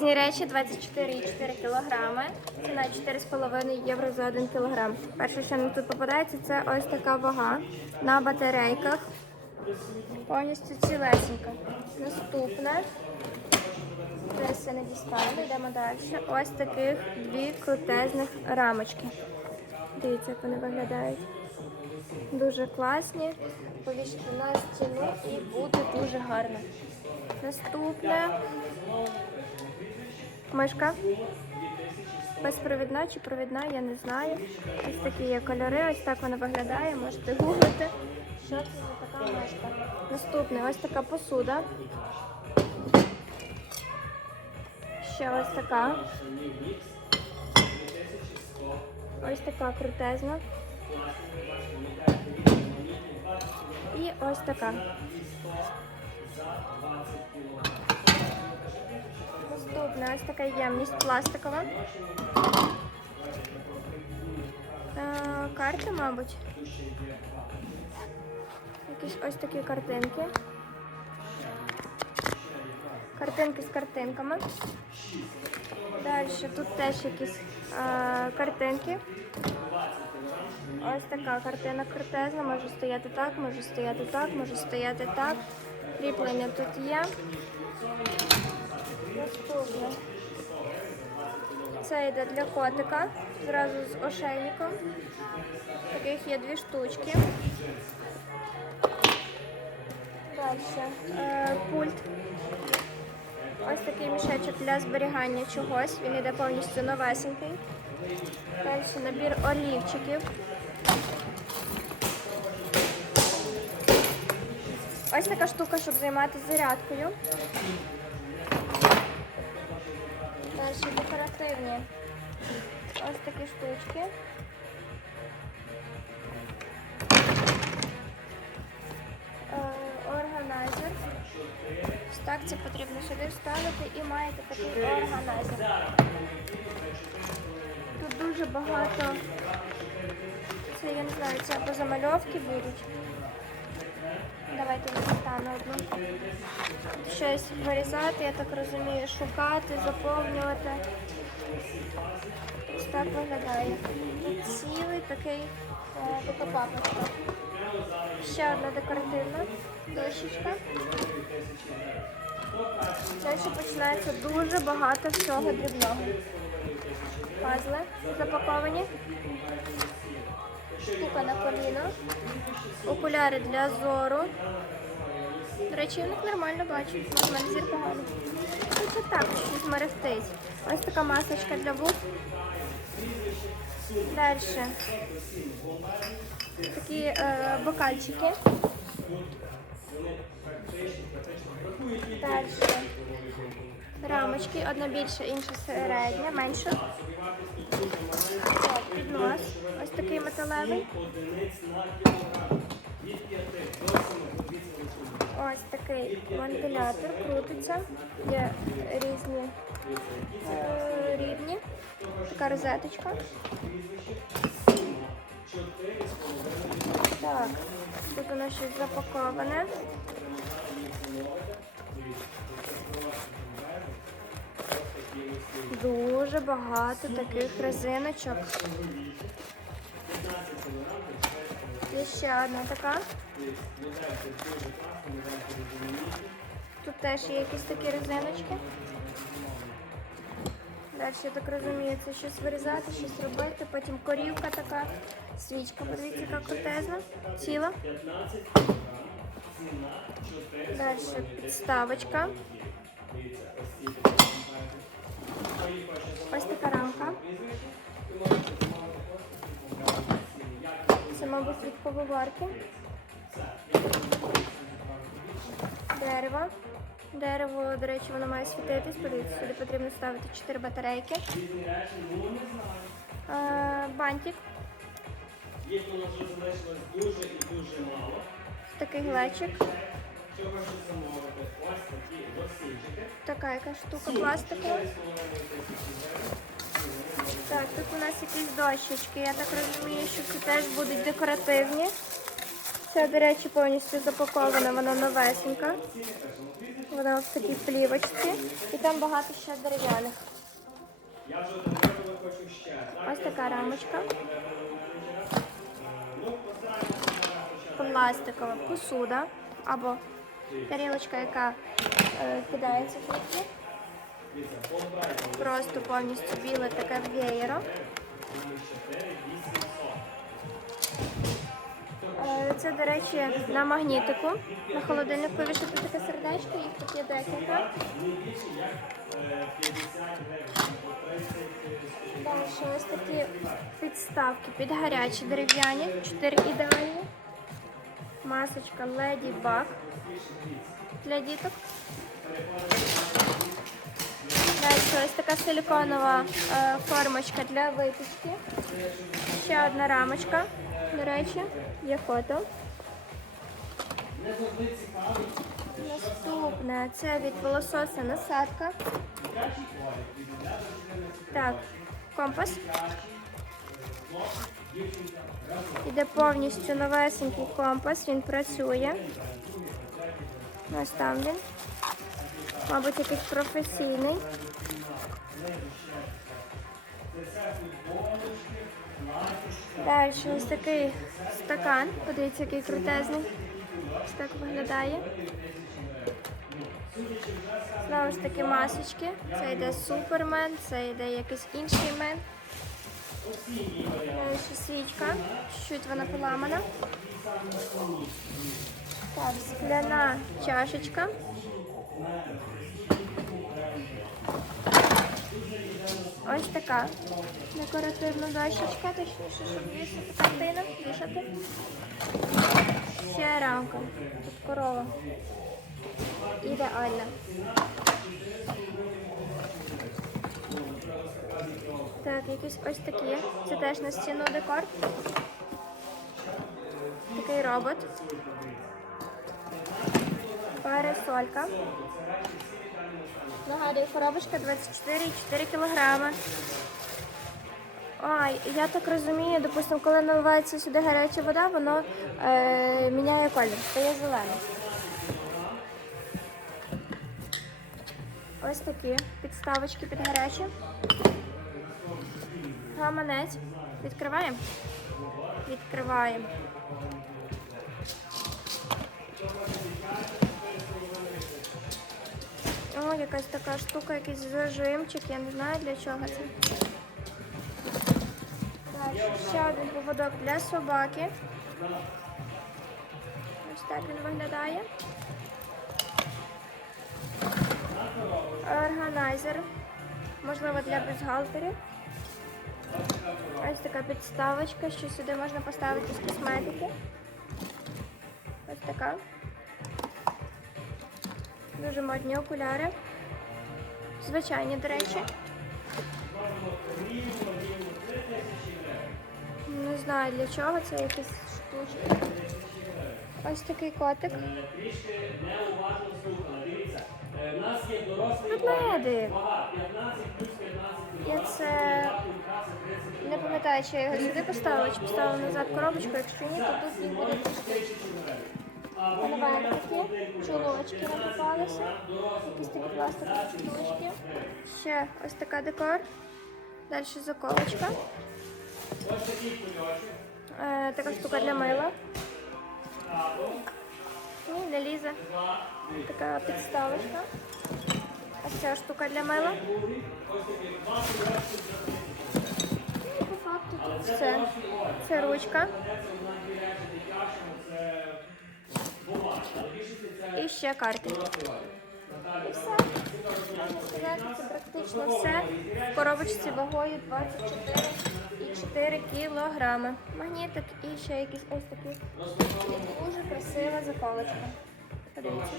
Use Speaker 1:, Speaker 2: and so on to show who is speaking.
Speaker 1: Різні речі 24,4 кілограми. Ціна 4,5 євро за 1 кілограм. Перше, що нам тут попадається, це ось така вага на батарейках. Повністю цілесенька. Наступне. Це не дістали, йдемо далі. Ось таких дві крутезних рамочки. Дивіться, як вони виглядають. Дуже класні. Повісити на стіну і буде дуже гарно. Наступне. Мишка. Безпровідна чи провідна, я не знаю. Ось такі є кольори, ось так вона виглядає, можете гуглити. Що це за така мишка? Наступне, ось така посуда. Ще ось така. Ось така крутезна. І ось така. Наступна ось така ємність пластикова. Е, Карти, мабуть. Якісь ось такі картинки. Картинки з картинками. Далі тут теж якісь е, картинки. Ось така картина крутезна. Може стояти так, може стояти так, може стояти так. Кріплення тут є. Наступне. Це йде для котика. Зразу з ошейником. Таких є дві штучки. Далі. Е, пульт. Ось такий мішечок для зберігання чогось. Він йде повністю новесенький. Далі набір олівчиків. Ось така штука, щоб займатися зарядкою. Далі декоративні. Ось такі штучки. Е, Органайзер. Так це потрібно сюди вставити і маєте такий органайзер. Тут дуже багато. Це я не знаю, це або замальовки будуть. Давайте дістану одну. Щось вирізати, я так розумію, шукати, заповнювати. Ось так виглядає. Тут цілий такий е, папочка. Ще одна декоративна дощечка. Далі починається дуже багато всього дрібного. Пазли запаковані. Штука на коліно. Окуляри для зору. До речі, них нормально. У мене зір поганий. Ну, Це так, щось мерехтить. Ось така масочка для вух. Далі. Такі е, бокальчики. Далі. Рамочки. Одна більша, інша середня, менша. Піднос. Ось такий металевий. Ось такий вентилятор крутиться. Є різні е, рівні. Така розеточка. Так, тут воно щось запаковане. Дуже багато таких резиночок. Є ще одна така. Тут теж є якісь такі резиночки. Далі, я так розумію, це щось вирізати, щось робити. Потім корівка така, свічка, подивіться, яка крутезна, ціла. Далі підставочка. Ось така рамка. Це, мабуть, від повиварки. Дерево. Дерево, до речі, воно має світитись. Подивіться, сюди потрібно ставити 4 батарейки. Е, Бантик.
Speaker 2: Їх у нас вже залишилось дуже і дуже мало.
Speaker 1: Такий глечик.
Speaker 2: Що хочете замовити? Ось такі.
Speaker 1: Така яка штука пластикова. Так, тут у нас якісь дощечки. Я так розумію, що це теж будуть декоративні. Це, до речі, повністю запакована, вона новесенька. Вона в такій плівочці. І там багато ще дерев'яних. Ось така рамочка. Пластикова посуда або тарілочка, яка е, кидається в вікна. Просто повністю біле таке веєро. Е, Це, до речі, на магнітику. На холодильник повішати таке сердечко, їх тут є декілька. Далі ось такі підставки під гарячі дерев'яні, 4 ідеальні. Масочка Lady Bug для діток. Далі ось така силиконова е, формочка для випічки. Ще одна рамочка, до речі, є фото. Наступне це від волососа насадка. Так, компас. Іде повністю новесенький компас, він працює. Ось там він. Мабуть, якийсь професійний. Далі ось такий стакан. Подивіться, який крутезний. Ось так виглядає. Знову ж таки масочки. Це йде супермен, це йде якийсь інший мен. Ще свічка. Чуть-чуть вона поламана. Так, скляна чашечка. Ось така декоративна дощечка, точніше, щоб вішати картину, вішати. Ще рамка. Тут корова. Ідеальна. Так, якісь ось такі. Це теж на стіну декор. Такий робот. Парасолька. Нагадую, коробочка 24,4 кілограми. А, я так розумію, допустимо, коли наливається сюди гаряча вода, воно е, міняє колір, стає зеленим. Ось такі підставочки під гарячі. Гаманець. Відкриваємо? Відкриваємо. О, якась така штука, якийсь зажимчик, я не знаю для чого це. Далі ще один поводок для собаки. Ось так він виглядає. Органайзер. Можливо, для бюстгальтерів. Ось така підставочка, що сюди можна поставити з косметики. Ось така. Дуже модні окуляри. Звичайні, до речі. Не знаю для чого, це якісь штучки. Ось такий котик.
Speaker 2: Трішки неуважно слухали. Дивіться, в нас є дорослий
Speaker 1: Ведмедик.
Speaker 2: вага 15 плюс 15
Speaker 1: Я це не пам'ятаю, чи я його сюди поставила, чи поставила назад коробочку. Якщо ні, то тут їх буде. Наливаємо такі чулочки нам попалися. Якісь такі пластикові чулочки. Ще ось така декор. Далі заколочка. Е, така штука для мила. Ні, не лізе. Така підставочка. Ось ця штука для мила. Все. Це ручка. І ще карти. І все. Можна сказати, це практично все. В коробочці вагою 24,4 кілограми. Магнітик і ще якісь ось такі. І дуже красива заколочка. Подивіться.